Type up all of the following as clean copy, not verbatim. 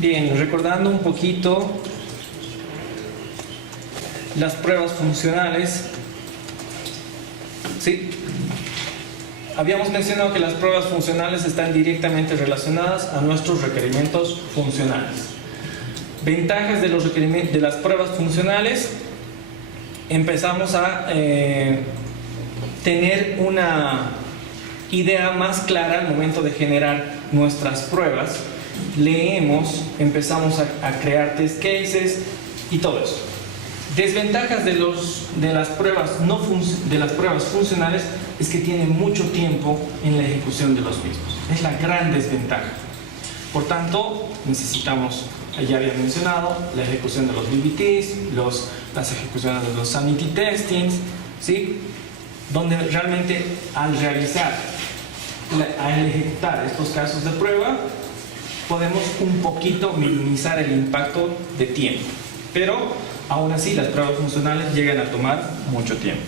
Bien, recordando un poquito las pruebas funcionales. ¿Sí? Habíamos mencionado que las pruebas funcionales están directamente relacionadas a nuestros requerimientos funcionales. Ventajas de los requerimientos de las pruebas funcionales. Empezamos a tener una idea más clara al momento de generar nuestras pruebas. Leemos, empezamos a crear test cases y todo eso. Desventajas de las pruebas funcionales es que tienen mucho tiempo en la ejecución de los mismos. Es la gran desventaja. Por tanto, necesitamos, ya había mencionado, la ejecución de los BBTs, las ejecuciones de los sanity testings, ¿sí? Donde realmente al ejecutar estos casos de prueba, podemos un poquito minimizar el impacto de tiempo. Pero aún así las pruebas funcionales llegan a tomar mucho tiempo.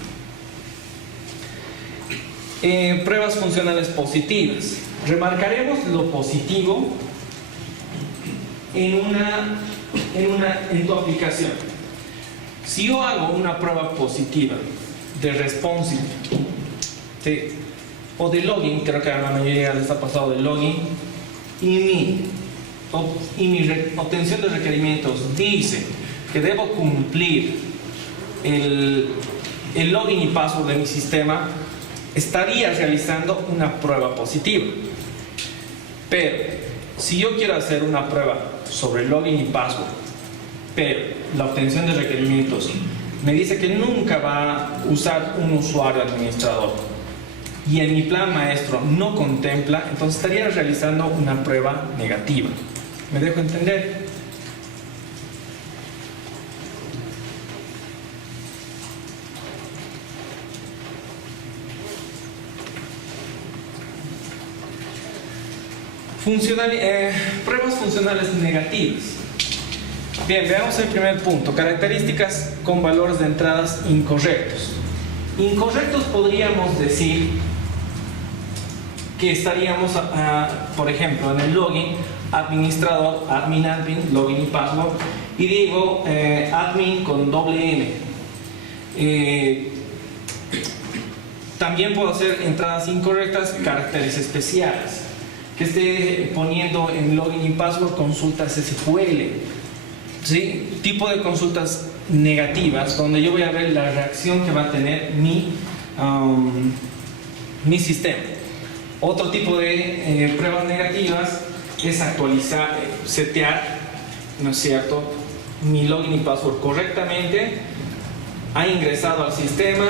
Pruebas funcionales positivas. Remarcaremos lo positivo en tu aplicación. Si yo hago una prueba positiva de responsive, ¿sí? O de login, creo que a la mayoría les ha pasado de login, y mi obtención de requerimientos dice que debo cumplir el login y password de mi sistema, estaría realizando una prueba positiva. Pero si yo quiero hacer una prueba sobre login y password, pero la obtención de requerimientos me dice que nunca va a usar un usuario administrador y en mi plan maestro no contempla, entonces estaría realizando una prueba negativa. ¿Me dejo entender? Pruebas funcionales negativas. Bien, veamos el primer punto. Características con valores de entradas incorrectos. Incorrectos podríamos decir que estaríamos, por ejemplo, en el login, administrador, admin, login y password, y digo admin con doble N. También puedo hacer entradas incorrectas, caracteres especiales. Que esté poniendo en login y password consultas SQL, ¿sí? Tipo de consultas negativas donde yo voy a ver la reacción que va a tener mi sistema. Otro tipo de pruebas negativas es actualizar, setear, ¿no es cierto?, mi login y password correctamente, ha ingresado al sistema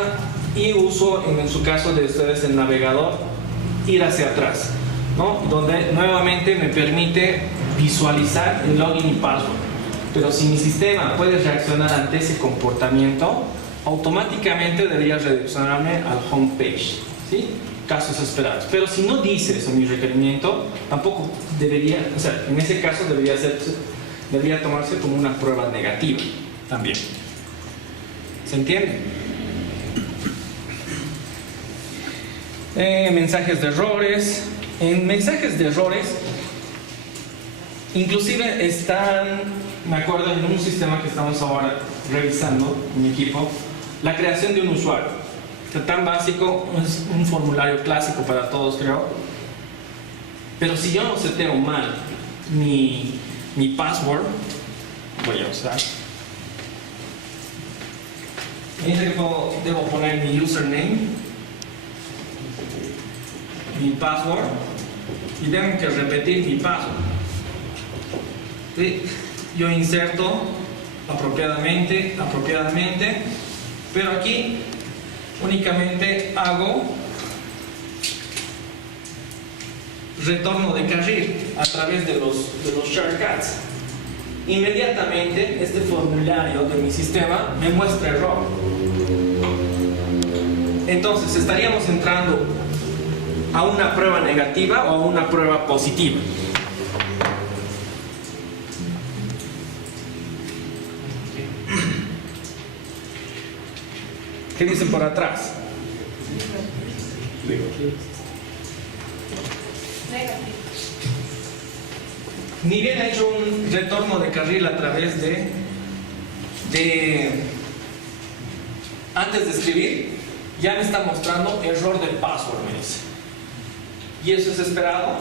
y uso, en su caso de ustedes, el navegador, ir hacia atrás, ¿no? Donde nuevamente me permite visualizar el login y password. Pero si mi sistema puede reaccionar ante ese comportamiento, automáticamente debería redireccionarme al home page, ¿sí? Casos esperados. Pero si no dice eso mi requerimiento, tampoco debería, o sea, en ese caso debería tomarse como una prueba negativa también. ¿Se entiende? Mensajes de errores. En mensajes de errores, inclusive están, me acuerdo, en un sistema que estamos ahora revisando en mi equipo, la creación de un usuario. Tan básico, es un formulario clásico para todos, creo. Pero si yo no seteo mal mi password, voy a usar. Dice que debo poner mi username, mi password, y tengo que repetir mi password. ¿Sí? Yo inserto apropiadamente, pero aquí únicamente hago retorno de carril a través de los shortcuts. Inmediatamente este formulario de mi sistema me muestra error. Entonces estaríamos entrando a una prueba negativa o a una prueba positiva. ¿Qué dicen por atrás? ni bien ha hecho un retorno de carril a través de antes de escribir, ya me está mostrando error de password, me dice. ¿Y eso es esperado?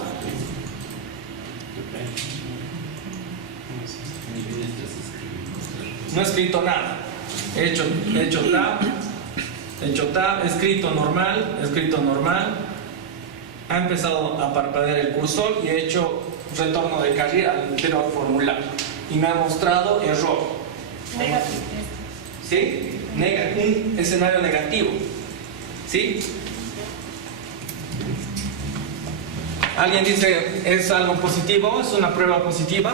No he escrito nada. He hecho tab, escrito normal. Ha empezado a parpadear el cursor y he hecho retorno de carril al anterior formulario. Y me ha mostrado error. Negativo. ¿Sí? Un escenario negativo. ¿Sí? ¿Alguien dice es algo positivo? ¿Es una prueba positiva?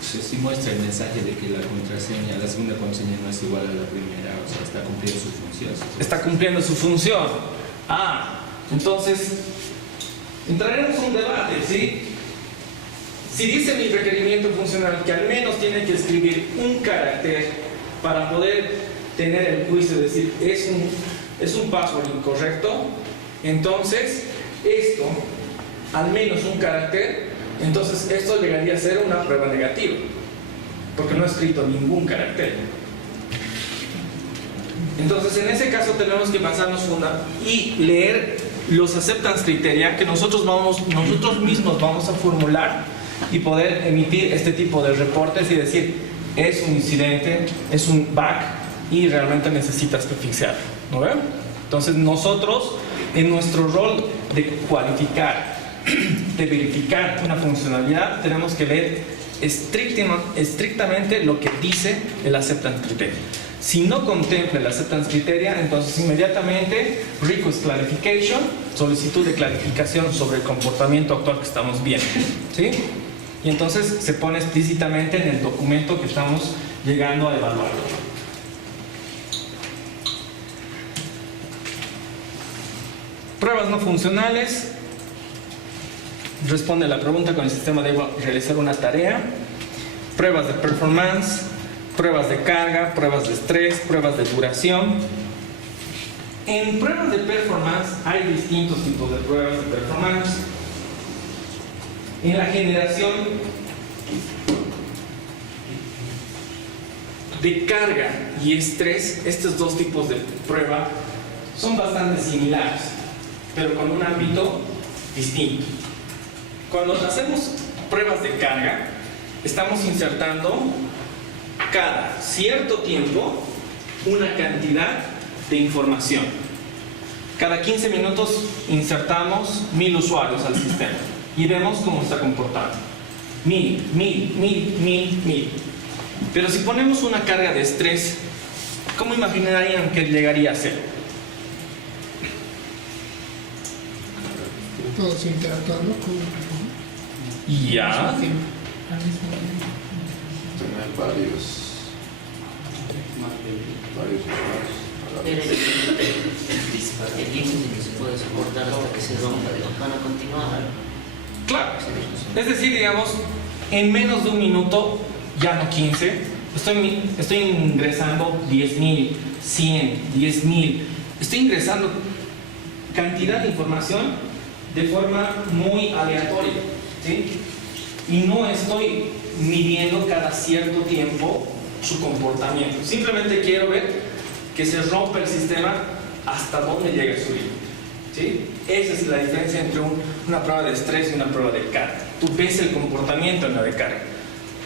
Si muestra el mensaje de que la segunda contraseña no es igual a la primera, o sea, está cumpliendo su función. Está cumpliendo su función. Entonces, entraremos en un debate, ¿sí? Si dice mi requerimiento funcional que al menos tiene que escribir un carácter para poder tener el juicio de decir es un password incorrecto, entonces esto, al menos un carácter, entonces esto llegaría a ser una prueba negativa, porque no he escrito ningún carácter. Entonces en ese caso tenemos que basarnos y leer los acceptance criteria que nosotros mismos vamos a formular y poder emitir este tipo de reportes y decir es un incidente, es un bug y realmente necesitas prefixarlo, ¿no ven? Entonces nosotros en nuestro rol de cualificar, de verificar una funcionalidad, tenemos que leer estrictamente lo que dice el acceptance criteria. Si no contempla el acceptance criteria, entonces inmediatamente request clarification, solicitud de clarificación sobre el comportamiento actual que estamos viendo, ¿sí? Y entonces se pone explícitamente en el documento que estamos llegando a evaluar. Pruebas no funcionales. Responde la pregunta con el sistema de realizar una tarea. Pruebas de performance, pruebas de carga, pruebas de estrés, pruebas de duración. En pruebas de performance hay distintos tipos de pruebas de performance. En la generación de carga y estrés, estos dos tipos de prueba son bastante similares, pero con un ámbito distinto. Cuando hacemos pruebas de carga, estamos insertando cada cierto tiempo una cantidad de información. Cada 15 minutos insertamos 1000 usuarios al sistema y vemos cómo está comportando. 1000. Pero si ponemos una carga de estrés, ¿cómo imaginarían que llegaría a ser? Todos interactuando con... Ya. Tener varios usuarios. El límite que se puede soportar hasta que se rompa, van a continuar. Claro. Es decir, digamos, en menos de un minuto, ya no 15, estoy ingresando 10.000, 100, 10.000. Estoy ingresando cantidad de información de forma muy aleatoria, ¿sí? Y no estoy midiendo cada cierto tiempo su comportamiento. Simplemente quiero ver que se rompa el sistema hasta dónde llega su límite, ¿sí? Esa es la diferencia entre una prueba de estrés y una prueba de carga. Tú ves el comportamiento en la de carga.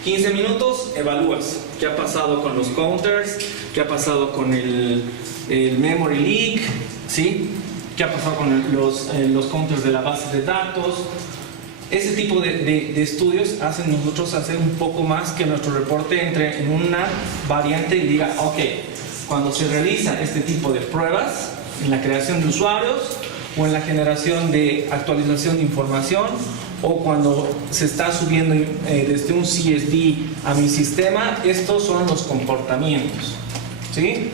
15 minutos, evalúas qué ha pasado con los counters, qué ha pasado con el memory leak, ¿sí? Qué ha pasado con los counters de la base de datos. Ese tipo de estudios hacen nosotros hacer un poco más que nuestro reporte entre en una variante y diga, ok, cuando se realiza este tipo de pruebas, en la creación de usuarios o en la generación de actualización de información o cuando se está subiendo desde un CSV a mi sistema, estos son los comportamientos, ¿sí?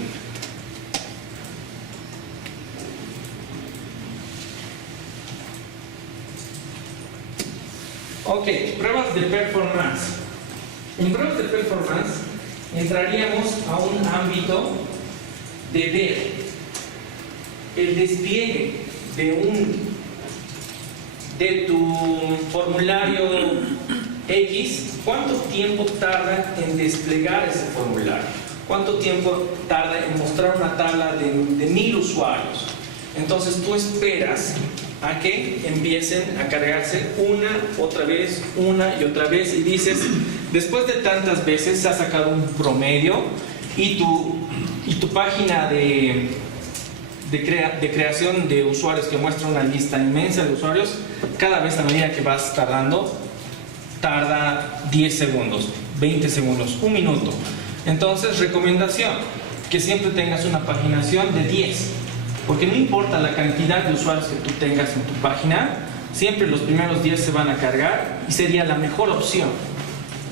Ok, pruebas de performance. En pruebas de performance entraríamos a un ámbito de ver el despliegue de de tu formulario X, ¿cuánto tiempo tarda en desplegar ese formulario? ¿Cuánto tiempo tarda en mostrar una tabla de 1000 usuarios? Entonces tú esperas a que empiecen a cargarse una y otra vez y dices, después de tantas veces se ha sacado un promedio y tu página de creación de usuarios que muestra una lista inmensa de usuarios, cada vez a medida que vas tardando, tarda 10 segundos, 20 segundos, 1 minuto. Entonces, recomendación, que siempre tengas una paginación de 10, porque no importa la cantidad de usuarios que tú tengas en tu página, siempre los primeros 10 se van a cargar y sería la mejor opción.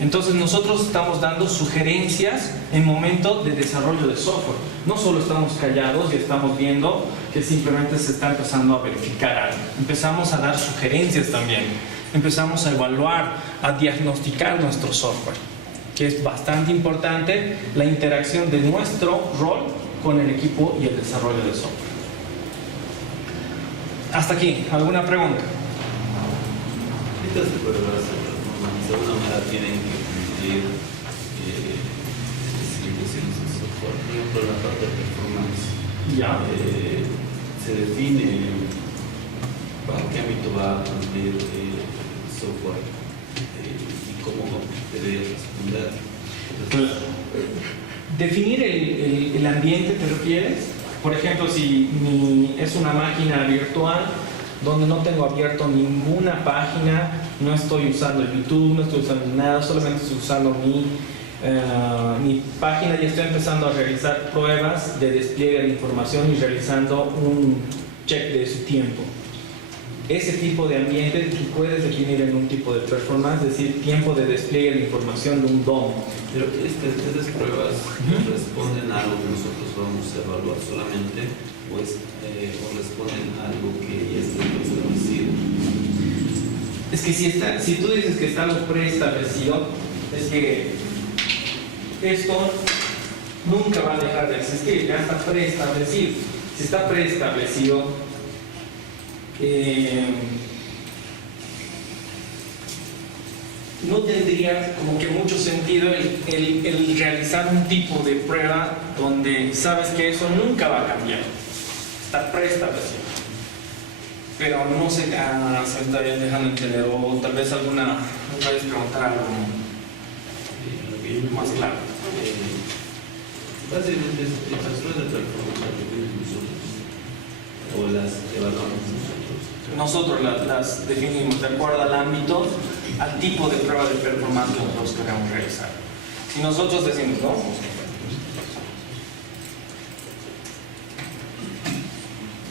Entonces nosotros estamos dando sugerencias en momento de desarrollo de software. No solo estamos callados y estamos viendo que simplemente se está empezando a verificar algo. Empezamos a dar sugerencias también. Empezamos a evaluar, a diagnosticar nuestro software, que es bastante importante la interacción de nuestro rol con el equipo y el desarrollo de software. Hasta aquí, ¿alguna pregunta? Estas pruebas de alguna manera tienen que cumplir especificaciones de software. Por ejemplo, la parte de performance se define para qué ámbito va a cumplir el software y cómo debe responder. Entonces, Definir el ambiente, ¿te refieres? Por ejemplo, si es una máquina virtual donde no tengo abierto ninguna página, no estoy usando el YouTube, no estoy usando nada, solamente estoy usando mi página y estoy empezando a realizar pruebas de despliegue de información y realizando un check de su tiempo. Ese tipo de ambiente tú puedes definir en un tipo de performance, es decir, tiempo de despliegue de información de un DOM. pero estas pruebas responden a algo que nosotros vamos a evaluar solamente o responden a algo que ya está establecido. Es que si tú dices que está algo preestablecido, es que esto nunca va a dejar de existir, ya está preestablecido. Si está preestablecido, no tendría como que mucho sentido el realizar un tipo de prueba donde sabes que eso nunca va a cambiar, está preestablecido. Pero no sé, se me está bien dejando entender, o tal vez alguna vez preguntar algo más claro. Básicamente, estas pruebas de performance las definimos nosotros o las evaluamos nosotros. Nosotros las definimos de acuerdo al ámbito, al tipo de prueba de performance que nosotros queremos realizar. Si nosotros decimos, ¿no?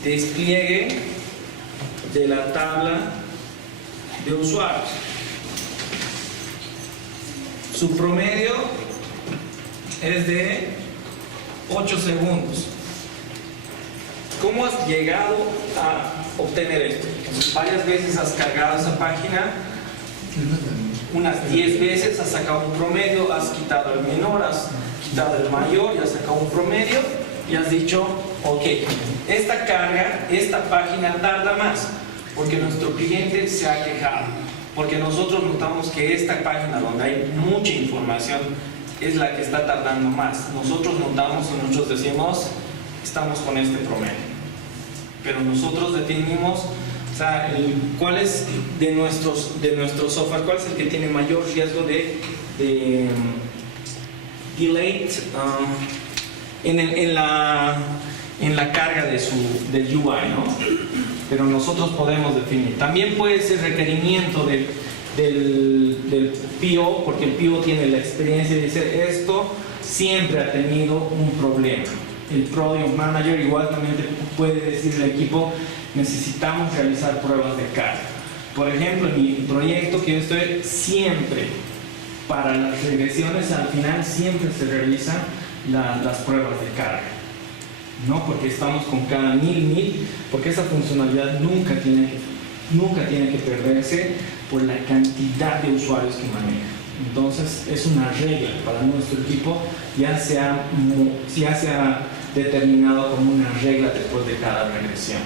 Despliegue de la tabla de usuarios. Su promedio es de 8 segundos. ¿Cómo has llegado a obtener esto? Varias veces has cargado esa página, unas 10 veces has sacado un promedio, has quitado el menor, has quitado el mayor y has sacado un promedio y has dicho, ok, esta carga, esta página tarda más porque nuestro cliente se ha quejado, porque nosotros notamos que esta página donde hay mucha información es la que está tardando más. Nosotros notamos y nosotros decimos, estamos con este promedio. Pero nosotros definimos, o sea, cuál es de nuestro software, cuál es el que tiene mayor riesgo de delay en la carga del UI, ¿no? Pero nosotros podemos definir. También puede ser requerimiento del PO, porque el PO tiene la experiencia de decir esto siempre ha tenido un problema. El Product Manager igual también puede decirle al equipo, necesitamos realizar pruebas de carga. Por ejemplo, en mi proyecto que yo estoy, siempre para las regresiones al final siempre se realizan las pruebas de carga, ¿no? Porque estamos con cada mil, porque esa funcionalidad nunca tiene que perderse por la cantidad de usuarios que maneja. Entonces es una regla para nuestro equipo, ya se ha determinado como una regla después de cada regresión.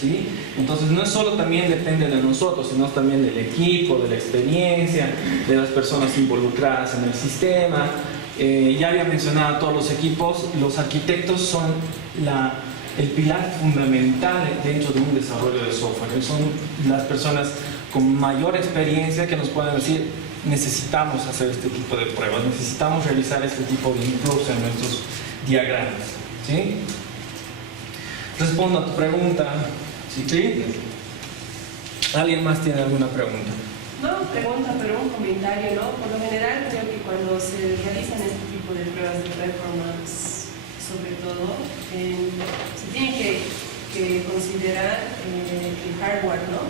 ¿sí? Entonces no es solo también depende de nosotros, sino también del equipo, de la experiencia, de las personas involucradas en el sistema. Ya había mencionado todos los equipos, los arquitectos son el pilar fundamental dentro de un desarrollo de software. Son las personas con mayor experiencia que nos pueden decir: necesitamos hacer este tipo de pruebas, necesitamos realizar este tipo de improves en nuestros diagramas, ¿sí? Respondo a tu pregunta. ¿Sí? ¿Alguien más tiene alguna pregunta? No pregunta, pero un comentario, ¿no? Por lo general creo que cuando se realizan este tipo de pruebas de performance, sobre todo, se tiene que considerar el hardware, ¿no?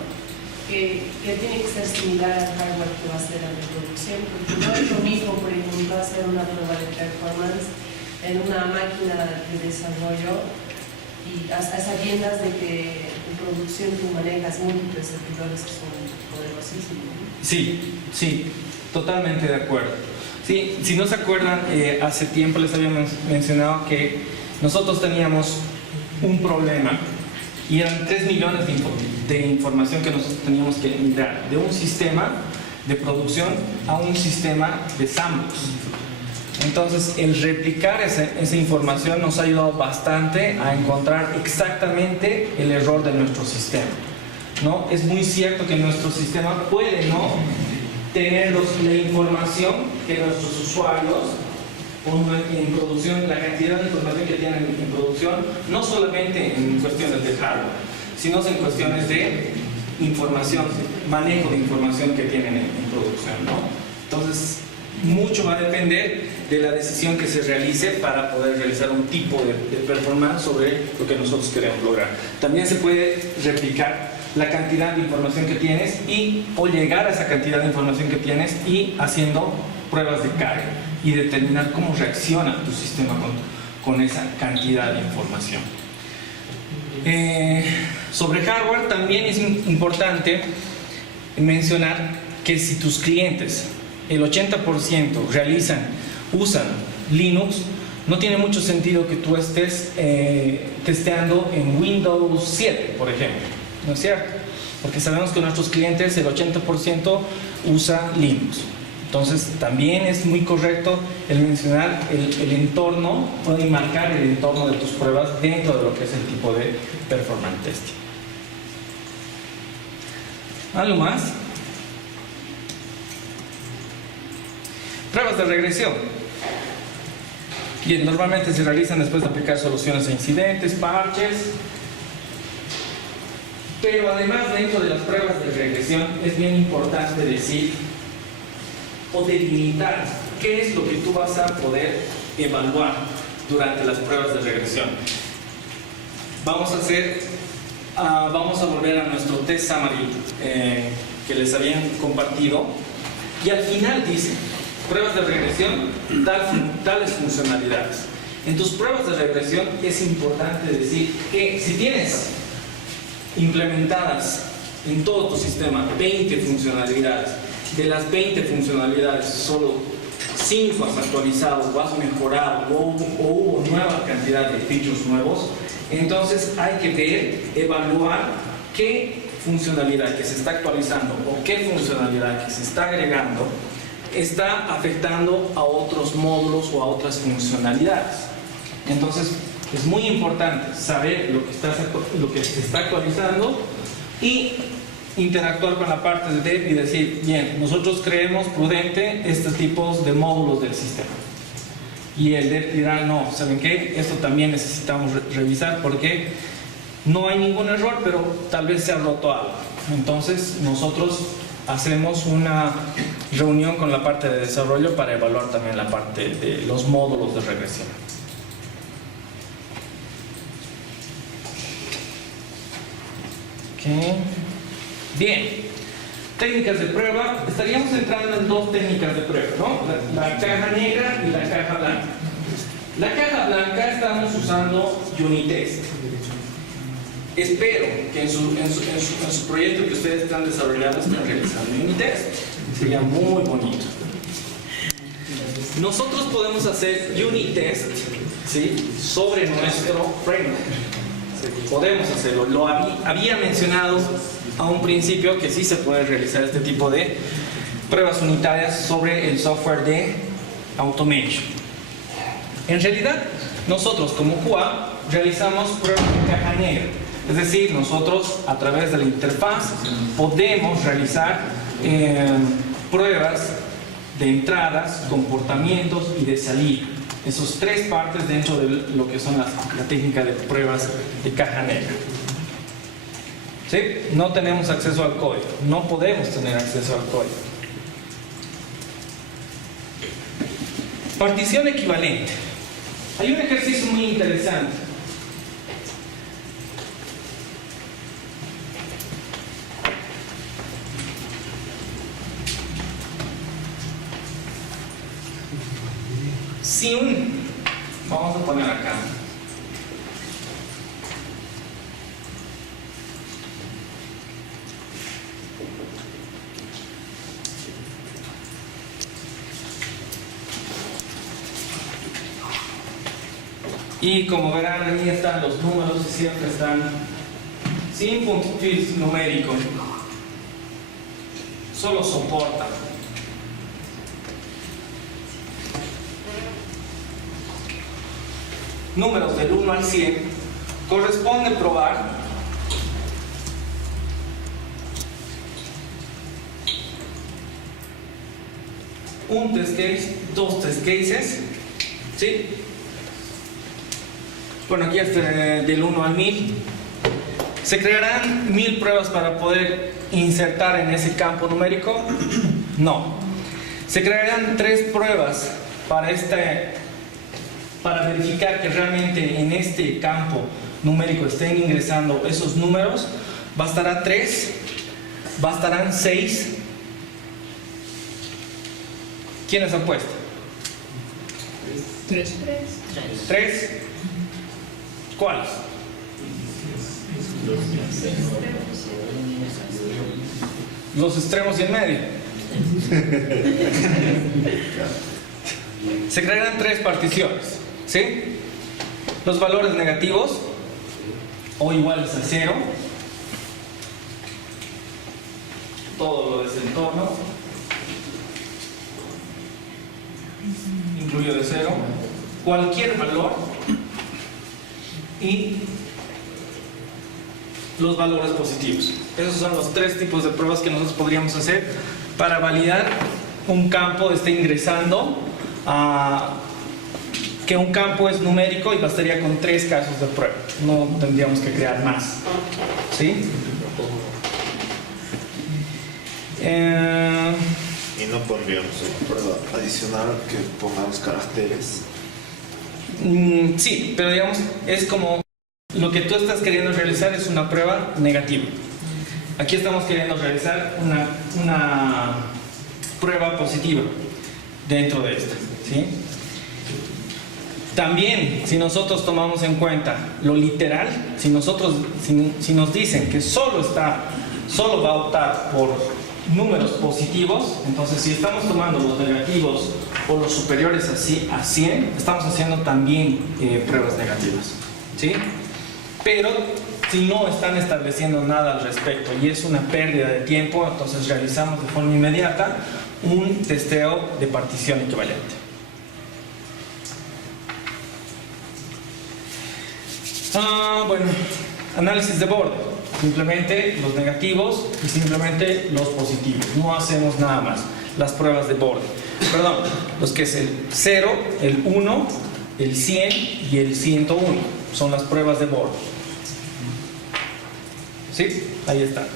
Que tiene que ser similar al hardware que va a ser la reproducción, porque no es lo mismo, por ejemplo, hacer una prueba de performance en una máquina de desarrollo y a sabiendas de que en producción tú manejas múltiples servidores que son poderosísimos, ¿no? Sí, totalmente de acuerdo. Sí, si no se acuerdan, hace tiempo les había mencionado que nosotros teníamos un problema y eran 3 millones de información que nosotros teníamos que migrar de un sistema de producción a un sistema de samples. Entonces, el replicar esa información nos ha ayudado bastante a encontrar exactamente el error de nuestro sistema, ¿no? Es muy cierto que nuestro sistema puede no tener la información que nuestros usuarios en producción, la cantidad de información que tienen en producción, no solamente en cuestiones de hardware, sino en cuestiones de información, manejo de información que tienen en producción, ¿no? Entonces, mucho va a depender de la decisión que se realice para poder realizar un tipo de performance sobre lo que nosotros queremos lograr. También se puede replicar la cantidad de información que tienes o llegar a esa cantidad de información que tienes y haciendo pruebas de carga y determinar cómo reacciona tu sistema con esa cantidad de información. Sobre hardware también es importante mencionar que si tus clientes, el 80% usan Linux, no tiene mucho sentido que tú estés testeando en Windows 7, por ejemplo, ¿no es cierto? Porque sabemos que nuestros clientes, el 80% usa Linux. Entonces, también es muy correcto el mencionar el entorno, o marcar el entorno de tus pruebas dentro de lo que es el tipo de performance testing. ¿Algo más? Pruebas de regresión. Bien, normalmente se realizan después de aplicar soluciones a incidentes, parches. Pero además, dentro de las pruebas de regresión es bien importante decir o delimitar qué es lo que tú vas a poder evaluar durante las pruebas de regresión. Vamos a volver a nuestro test summary que les habían compartido, y al final dice: pruebas de regresión, tales funcionalidades. En tus pruebas de regresión es importante decir que si tienes implementadas en todo tu sistema 20 funcionalidades, de las 20 funcionalidades solo 5 has actualizado o has mejorado o hubo nueva cantidad de features nuevos, entonces hay que ver, evaluar qué funcionalidad que se está actualizando o qué funcionalidad que se está agregando está afectando a otros módulos o a otras funcionalidades. Entonces es muy importante saber lo que se está actualizando y interactuar con la parte de dev y decir: bien, nosotros creemos prudente estos tipos de módulos del sistema. Y el dev dirá: no, ¿saben qué? Esto también necesitamos revisar porque no hay ningún error, pero tal vez se ha roto algo. Entonces nosotros hacemos una reunión con la parte de desarrollo para evaluar también la parte de los módulos de regresión. Okay. Bien, técnicas de prueba. Estaríamos entrando en 2 técnicas de prueba, ¿no? La caja negra y la caja blanca. La caja blanca estamos usando Unitest. Espero que en su proyecto que ustedes están desarrollando estén realizando Unitest. Sería muy bonito. Nosotros podemos hacer Unitest, ¿sí?, sobre nuestro framework. Podemos hacerlo. Lo había mencionado a un principio que sí se puede realizar este tipo de pruebas unitarias sobre el software de Automation. En realidad, nosotros como QA realizamos pruebas de caja negra. Es decir, nosotros a través de la interfaz podemos realizar pruebas de entradas, comportamientos y de salida. Esas tres partes dentro de lo que son la técnica de pruebas de caja negra. ¿Sí? No tenemos acceso al código, no podemos tener acceso al código. Partición equivalente. Hay un ejercicio muy interesante. Vamos a poner acá. Y como verán, ahí están los números y siempre están sin puntos numéricos. Solo soporta. Números del 1 al 100, corresponde probar un test case, dos test cases, ¿sí? Bueno, aquí está del 1 al 1000. ¿Se crearán 1000 pruebas para poder insertar en ese campo numérico? No. ¿Se crearán 3 pruebas para verificar que realmente en este campo numérico estén ingresando esos números? ¿Bastará 3? ¿Bastarán 6? ¿Quiénes apuestan? 3. 3. ¿Cuáles? Los extremos y el medio. Se crearán 3 particiones, ¿sí? Los valores negativos o iguales a 0, todo lo de ese entorno, incluido de 0, cualquier valor y los valores positivos. Esos son los 3 tipos de pruebas que nosotros podríamos hacer para validar un campo esté ingresando que un campo es numérico, y bastaría con 3 casos de prueba. No tendríamos que crear más. ¿Sí? Y no pondríamos una prueba adicional que pongamos caracteres. Sí, pero digamos, es como lo que tú estás queriendo realizar es una prueba negativa. Aquí estamos queriendo realizar una prueba positiva dentro de esta, ¿sí? También, si nosotros tomamos en cuenta lo literal, si nos dicen que solo va a optar por números positivos, entonces si estamos tomando los negativos o los superiores a 100, estamos haciendo también pruebas negativas, ¿sí? Pero si no están estableciendo nada al respecto y es una pérdida de tiempo, entonces realizamos de forma inmediata un testeo de partición equivalente. Bueno, análisis de borde. Simplemente los negativos y simplemente los positivos. No hacemos nada más. Las pruebas de borde. Perdón, los que es el 0, el 1, el 100 y el 101. Son las pruebas de borde. ¿Sí? Ahí está.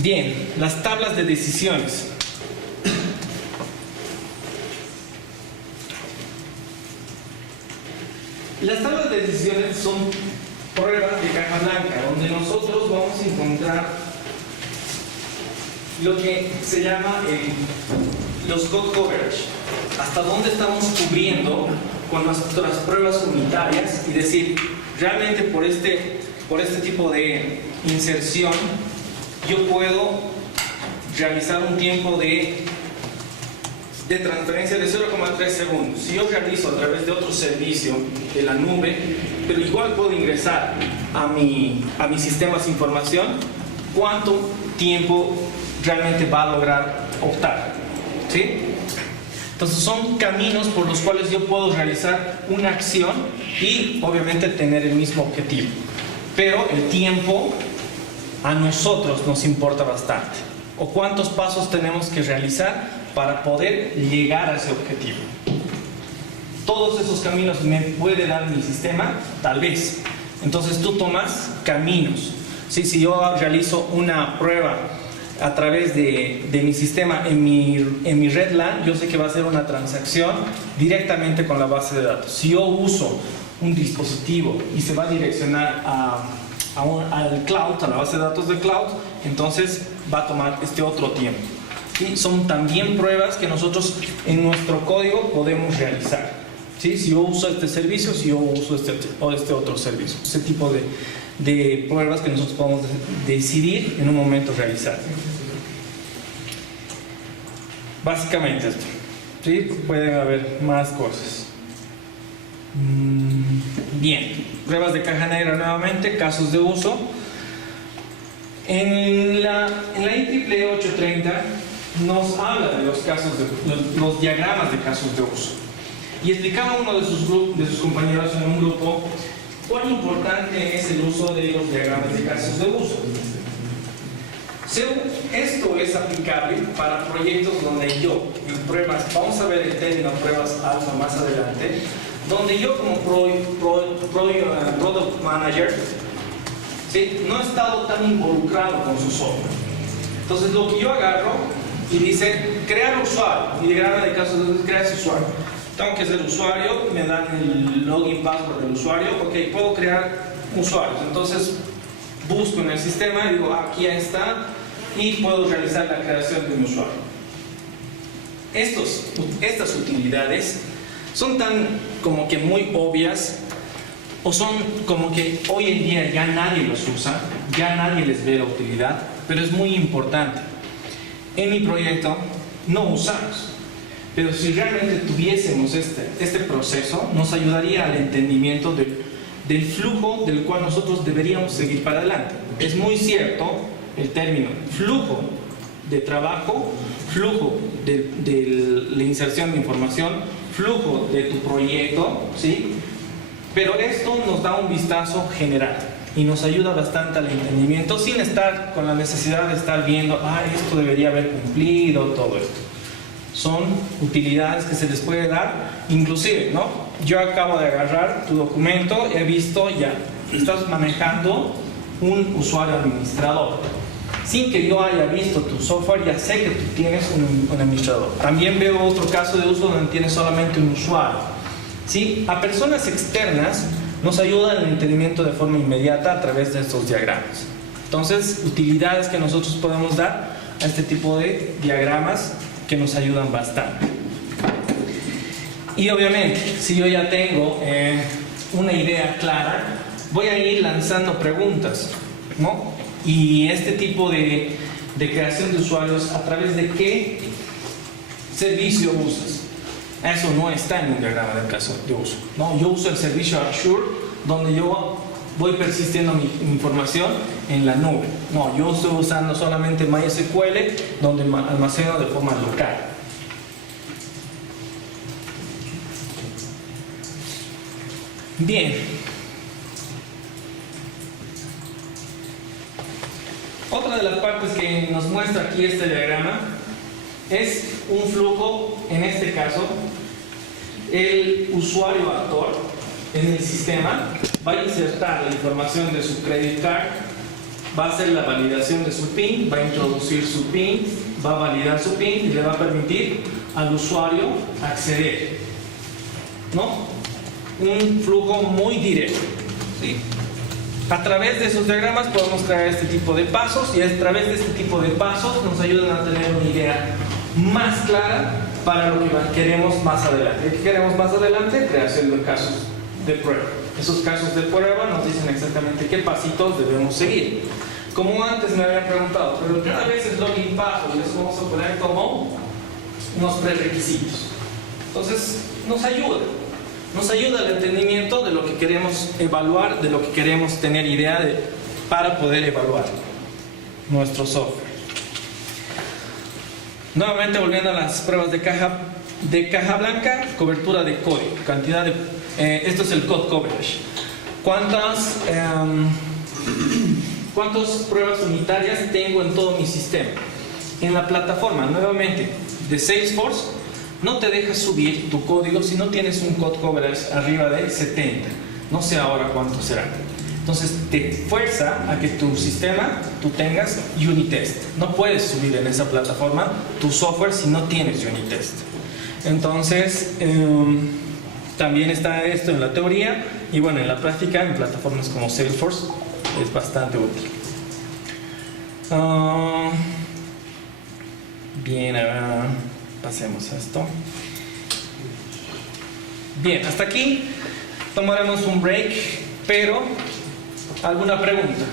Bien, las tablas de decisiones. Las tablas de decisiones son pruebas de caja blanca, donde nosotros vamos a encontrar lo que se llama los code coverage. Hasta dónde estamos cubriendo con nuestras pruebas unitarias y decir, realmente por este por este tipo de inserción, yo puedo realizar un tiempo de transferencia de 0,3 segundos. Si yo realizo a través de otro servicio de la nube, pero igual puedo ingresar a mi sistema de información, ¿cuánto tiempo realmente va a lograr optar? ¿Sí? Entonces son caminos por los cuales yo puedo realizar una acción y obviamente tener el mismo objetivo. Pero el tiempo a nosotros nos importa bastante. O cuántos pasos tenemos que realizar para poder llegar a ese objetivo. Todos esos caminos me puede dar mi sistema, tal vez. Entonces tú tomas caminos. ¿Sí? Si yo realizo una prueba a través de mi sistema en mi red LAN, yo sé que va a ser una transacción directamente con la base de datos. Si yo uso un dispositivo y se va a direccionar al cloud, a la base de datos de cloud, entonces va a tomar este otro tiempo. ¿Sí? Son también pruebas que nosotros en nuestro código podemos realizar. ¿Sí? Si yo uso este servicio, si yo uso este otro servicio. Ese tipo de pruebas que nosotros podemos decidir en un momento realizar. Básicamente esto. ¿Sí? Pueden haber más cosas. Bien, pruebas de caja negra nuevamente, casos de uso. En la IEEE 830 nos habla de los casos los diagramas de casos de uso. Y explicaba uno de sus compañeros en un grupo cuán importante es el uso de los diagramas de casos de uso. Esto es aplicable para proyectos donde yo, en pruebas, vamos a ver el término pruebas alfa más adelante, donde yo como Product Manager, ¿sí?, no he estado tan involucrado con su software. Entonces lo que yo agarro y dice crear usuario, mi diagrama de casos de crear ese usuario. Tengo que ser usuario, me dan el login password del usuario, ok, puedo crear usuarios. Entonces busco en el sistema y digo, aquí está, y puedo realizar la creación de un usuario. Estas utilidades son tan como que muy obvias, o son como que hoy en día ya nadie los usa, ya nadie les ve la utilidad, pero es muy importante. En mi proyecto no usamos, pero si realmente tuviésemos este proceso, nos ayudaría al entendimiento del flujo del cual nosotros deberíamos seguir para adelante. Es muy cierto el término flujo de trabajo, flujo de la inserción de información, flujo de tu proyecto, ¿sí? Pero esto nos da un vistazo general y nos ayuda bastante al entendimiento sin estar con la necesidad de estar viendo, esto debería haber cumplido, todo esto. Son utilidades que se les puede dar, inclusive, ¿no? Yo acabo de agarrar tu documento, he visto ya, estás manejando un usuario administrador. Sin que yo haya visto tu software, ya sé que tú tienes un administrador. También veo otro caso de uso donde tienes solamente un usuario. ¿Sí? A personas externas nos ayuda el entendimiento de forma inmediata a través de estos diagramas. Entonces, utilidades que nosotros podemos dar a este tipo de diagramas que nos ayudan bastante. Y obviamente, si yo ya tengo una idea clara, voy a ir lanzando preguntas, ¿no? Y este tipo de creación de usuarios, ¿a través de qué servicio usas? Eso no está en un diagrama de caso de uso, ¿no? Yo uso el servicio Azure, donde yo voy persistiendo mi información en la nube. No, yo estoy usando solamente MySQL, donde almaceno de forma local. Bien. Otra de las partes que nos muestra aquí este diagrama es un flujo, en este caso, el usuario actor en el sistema va a insertar la información de su credit card, va a hacer la validación de su PIN, va a introducir su PIN, va a validar su PIN y le va a permitir al usuario acceder, ¿no? Un flujo muy directo, ¿sí? A través de esos diagramas podemos crear este tipo de pasos y a través de este tipo de pasos nos ayudan a tener una idea más clara para lo que queremos más adelante. ¿Qué queremos más adelante? Creación de casos de prueba. Esos casos de prueba nos dicen exactamente qué pasitos debemos seguir. Como antes me habían preguntado, pero cada vez es login password, y eso vamos a poner como unos prerequisitos. Entonces, nos ayuda el entendimiento de lo que queremos evaluar, de lo que queremos tener idea de, para poder evaluar nuestro software. Nuevamente volviendo a las pruebas de caja blanca, cobertura de código, cantidad de... esto es el code coverage. ¿Cuántas pruebas unitarias tengo en todo mi sistema? En la plataforma, nuevamente, de Salesforce, no te deja subir tu código si no tienes un code coverage arriba de 70. No sé ahora cuánto será. Entonces te fuerza a que tu sistema, tú tengas unit test. No puedes subir en esa plataforma tu software si no tienes unit test. Entonces, también está esto en la teoría y bueno, en la práctica, en plataformas como Salesforce, es bastante útil. Bien, ahora pasemos a esto. Bien, hasta aquí tomaremos un break, pero ¿alguna pregunta?